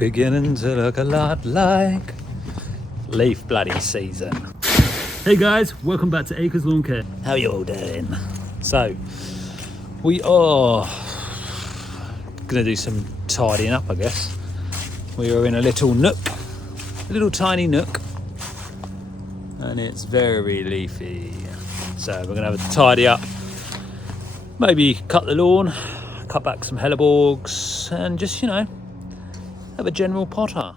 beginning to look a lot like leaf bloody season. Hey guys, welcome back to Acres Lawn Care. How you all doing? So, we are gonna do some tidying up, I guess. We are in a little nook, a little tiny nook, and it's very leafy. So we're gonna have a tidy up, maybe cut the lawn, cut back some hellebores, and just, you know, have a general potter.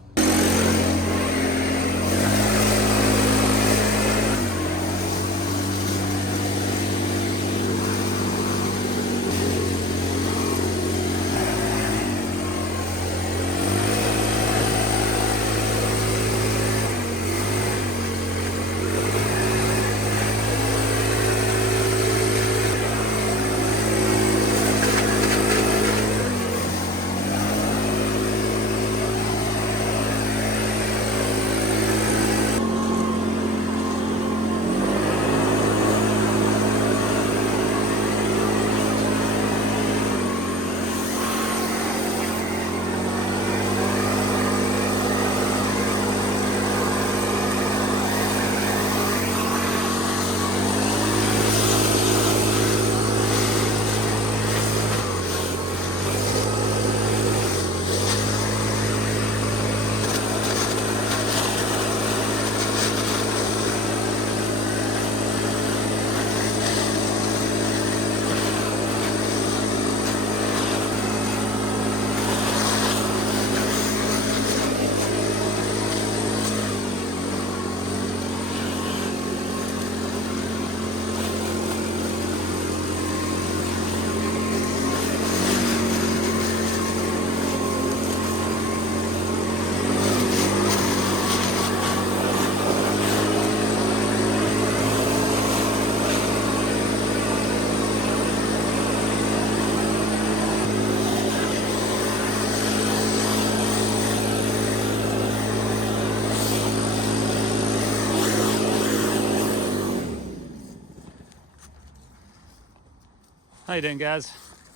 How you doing, guys?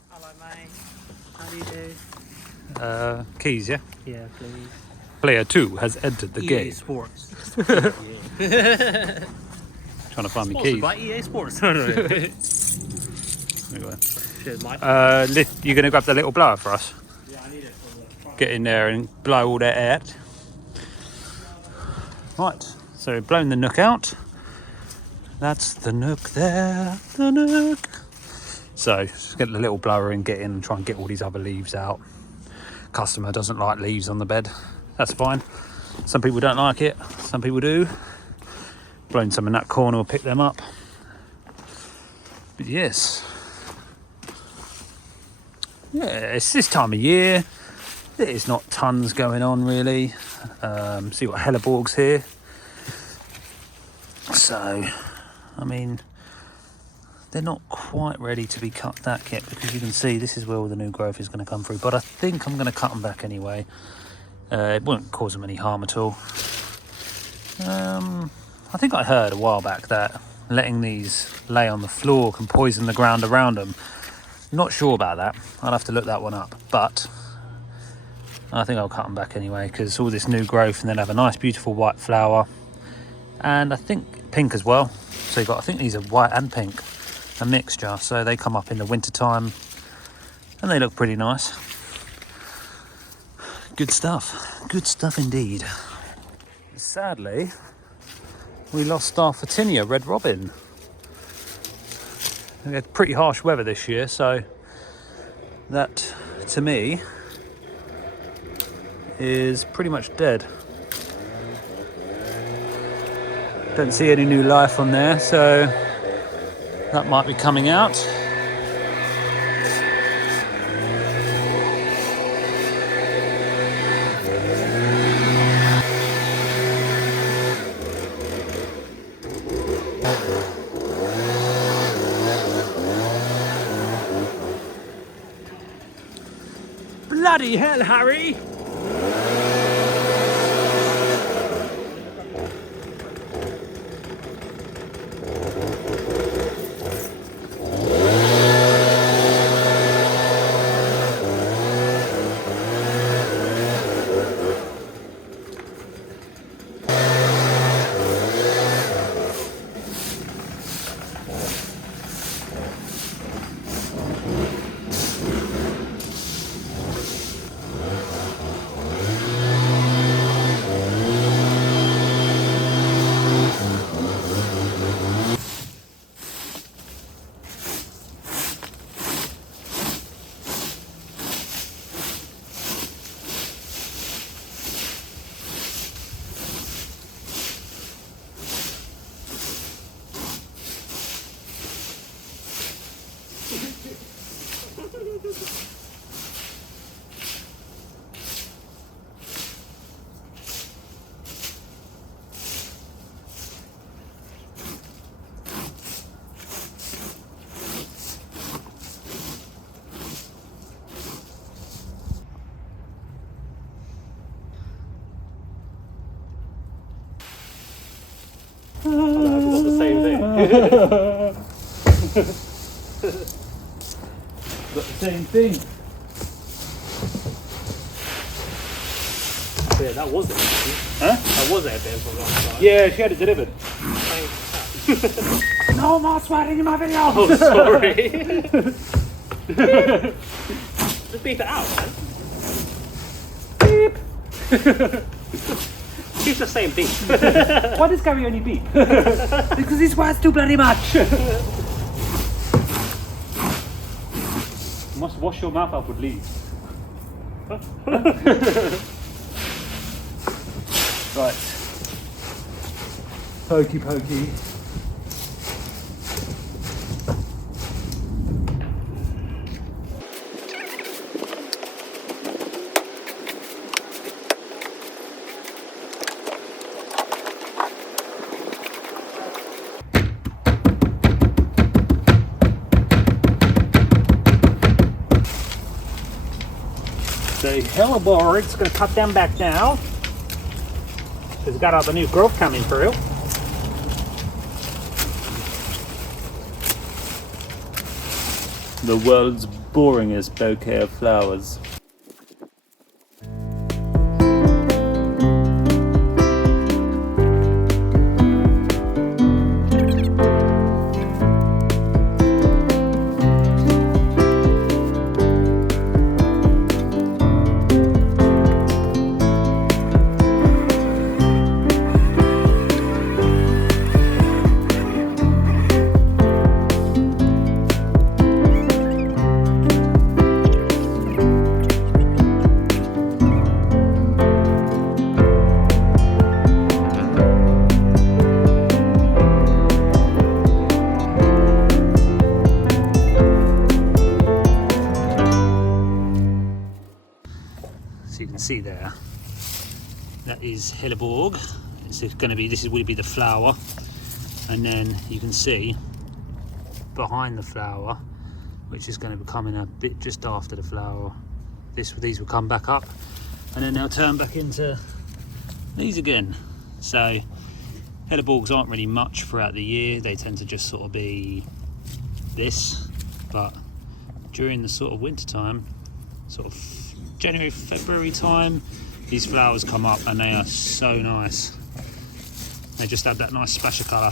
Hello, mate. How do you do? Keys, yeah? Yeah, please. Player 2 has entered the EA game. Sports. Trying to find me keys. Sponsored by EA Sports. No. Anyway. Cheers, mate. You're going to grab the little blower for us? Yeah, I need it for the front. Get in there and blow all that out. Right, so we've blown the nook out. That's the nook there, the nook. So just get the little blower and get in and try and get all these other leaves out. Customer doesn't like leaves on the bed. That's fine. Some people don't like it, some people do. Blowing some in that corner will pick them up. But yes. Yeah, it's this time of year. There's not tons going on really. See what hellebores here. So, I mean, they're not quite ready to be cut back yet because you can see this is where all the new growth is going to come through. But I think I'm going to cut them back anyway. It won't cause them any harm at all. I think I heard a while back that letting these lay on the floor can poison the ground around them. Not sure about that. I'll have to look that one up. But I think I'll cut them back anyway because all this new growth, and then have a nice beautiful white flower. And I think pink as well. So you've got, I think these are white and pink. A mixture, so they come up in the winter time and they look pretty nice. Good stuff indeed. Sadly, we lost our Photinia red robin. We had pretty harsh weather this year, so that to me is pretty much dead. Don't see any new life on there, so that might be coming out. Bloody hell, Harry! We've got the same thing. Got the same thing. Yeah, that was it. Huh? That was it then from last time. Yeah, she had it delivered. No more swearing in my video! Oh, sorry. Just beep it out, man. Beep! Keep the same beep. Why does Gary only beep? Because he swears too bloody much. You must wash your mouth out with leaves. Right. Pokey pokey. The helleboard's going to cut them back now. It's got all the new growth coming through. The world's boringest bouquet of flowers. So you can see there, that is Helleborg. It's going to be, this will be the flower, and then you can see behind the flower, which is going to be coming a bit just after the flower. These will come back up, and then they'll turn back into these again. So Helleborgs aren't really much throughout the year. They tend to just sort of be this, but during the sort of winter time, sort of January, February time, these flowers come up and they are so nice. They just have that nice splash of colour.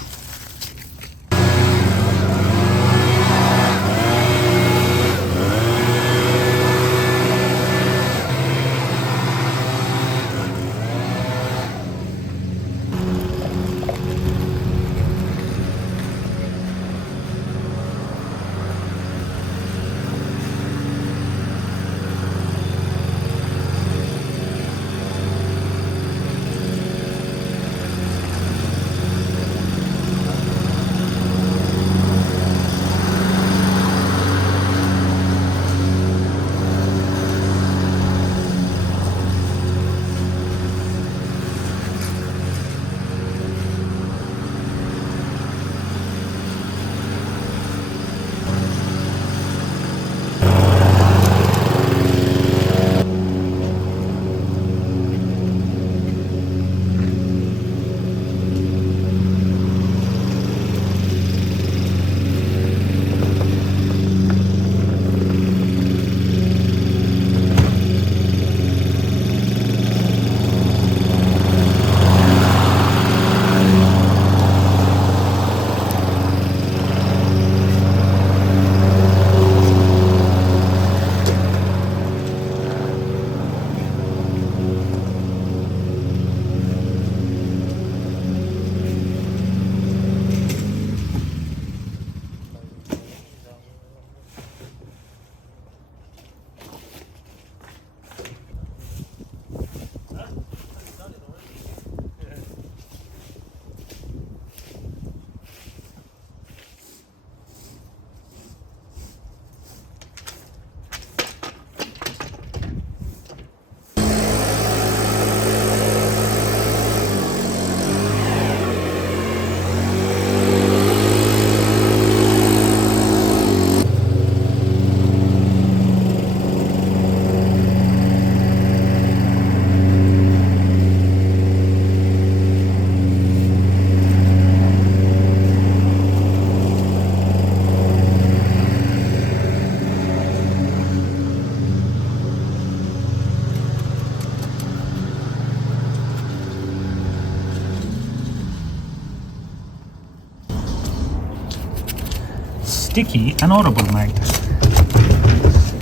sticky and audible, mate.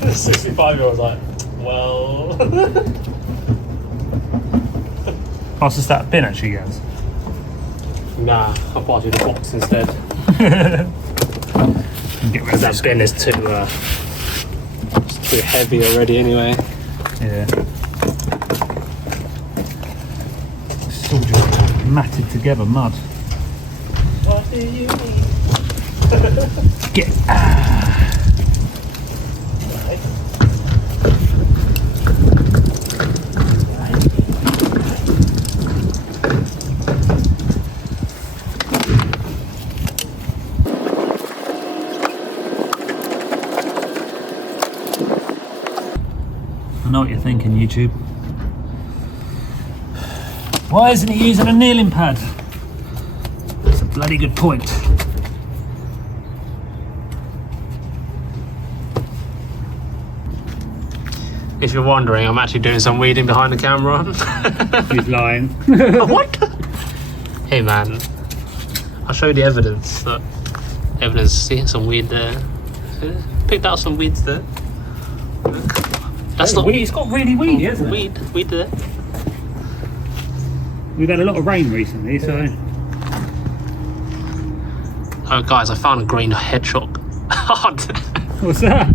The 65-year-old's like, well... Pass us that bin actually, guys. Nah, I'll pass you the box instead. Get rid of That bin is too heavy already anyway. Yeah. It's all just matted together, mud. What do you mean? Get I know what you're thinking, YouTube. Why isn't he using a kneeling pad? That's a bloody good point. If you're wondering, I'm actually doing some weeding behind the camera. He's lying. What? Hey man, I'll show you the evidence. Look. Evidence, see some weed there. See? Picked out some weeds there. Look. That's not weed. It's got really weedy, hasn't it? Weed there. We've had a lot of rain recently, so... Oh guys, I found a green hedgehog. What's that?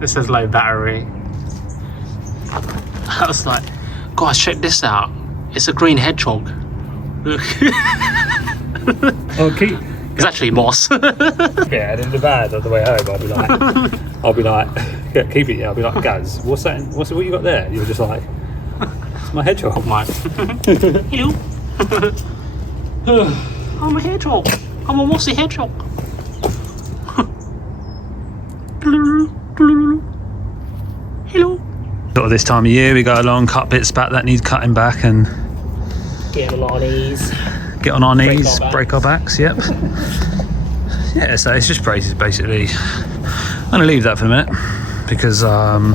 This says low battery. I was like, guys, check this out. It's a green hedgehog. Look. Oh, keep... It's actually moss. Yeah, and in the van on the way home, I'll be like, yeah, keep it. Yeah, I'll be like, Gaz, what's that? What you got there? You're just like, it's my hedgehog. Mine. Hello. I'm a hedgehog. I'm a mossy hedgehog. Hello. Sort of this time of year, we go along, cut bits back that need cutting back, and Get on our knees. get on our knees, our break our backs. Yep. Yeah, so it's just braces basically. I'm gonna leave that for a minute because the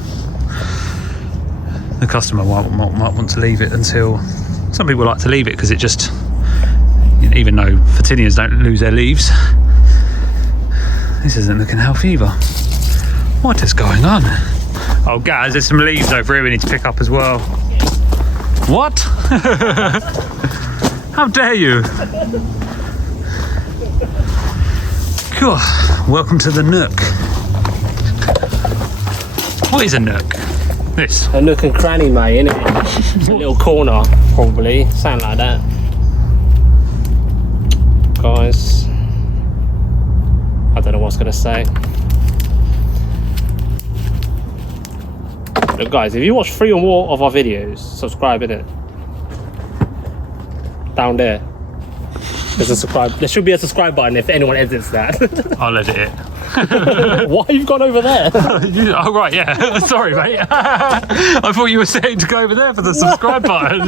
customer might want to leave it until. Some people like to leave it because it just, you know, even though Photinias don't lose their leaves, this isn't looking healthy either. What is going on? Oh guys, there's some leaves over here we need to pick up as well. What? How dare you? Cool. Welcome to the nook. What is a nook? This. A nook and cranny, mate, innit? A little corner, probably. Something like that. Guys. I don't know what I was going to say. Look, guys, if you watch 3 or more of our videos, subscribe, innit? Down there. There's a subscribe. There should be a subscribe button if anyone edits that. I'll edit it. Why have you gone over there? Oh right, yeah. Sorry, mate. I thought you were saying to go over there for the subscribe button.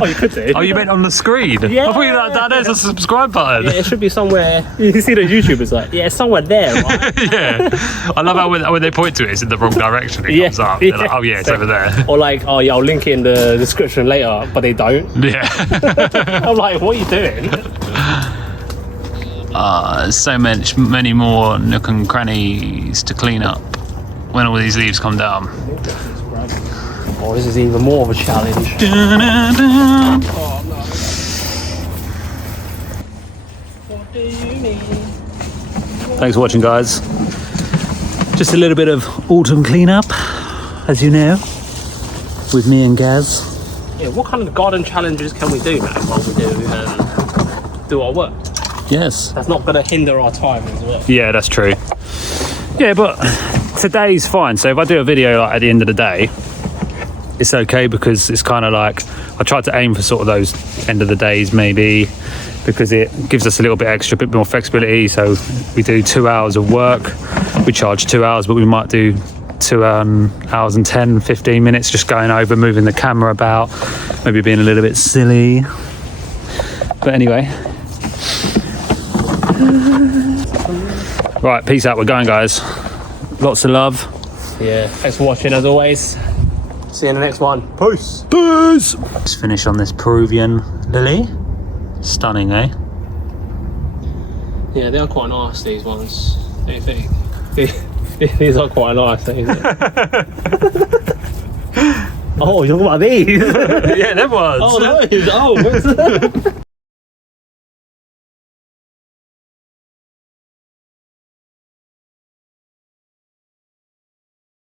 Oh, you could do. Oh, you meant on the screen? Yeah. I thought you like down there's a subscribe button. Yeah, it should be somewhere. You see the YouTubers like, yeah, it's somewhere there, right? Yeah. I love how when they point to it, it's in the wrong direction. It comes up. They're like, oh yeah, it's over there. Or like, oh yeah, I'll link it in the description later, but they don't. Yeah. I'm like, what are you doing? There's so many more nook and crannies to clean up when all these leaves come down. Oh, this is even more of a challenge. Dun-dun-dun. Oh no. What do you mean? Thanks for watching, guys. Just a little bit of autumn cleanup, as you know, with me and Gaz. Yeah, what kind of garden challenges can we do, man, while we do our work? Yes. That's not going to hinder our time as well. Yeah, that's true. Yeah, but today's fine. So if I do a video like at the end of the day, it's okay because it's kind of like I try to aim for sort of those end of the days maybe, because it gives us a little bit extra, bit more flexibility. So we do 2 hours of work, we charge 2 hours, but we might do 2 hours and 10, 15 minutes just going over, moving the camera about, maybe being a little bit silly. But anyway. Right, peace out, we're going, guys. Lots of love. Yeah, thanks for watching as always. See you in the next one. Peace. Peace. Let's finish on this Peruvian lily. Stunning, eh? Yeah, they are quite nice, these ones. Don't you think? These are quite nice, don't you think? Oh, you're talking about these? Yeah, them ones. Oh, those. Oh,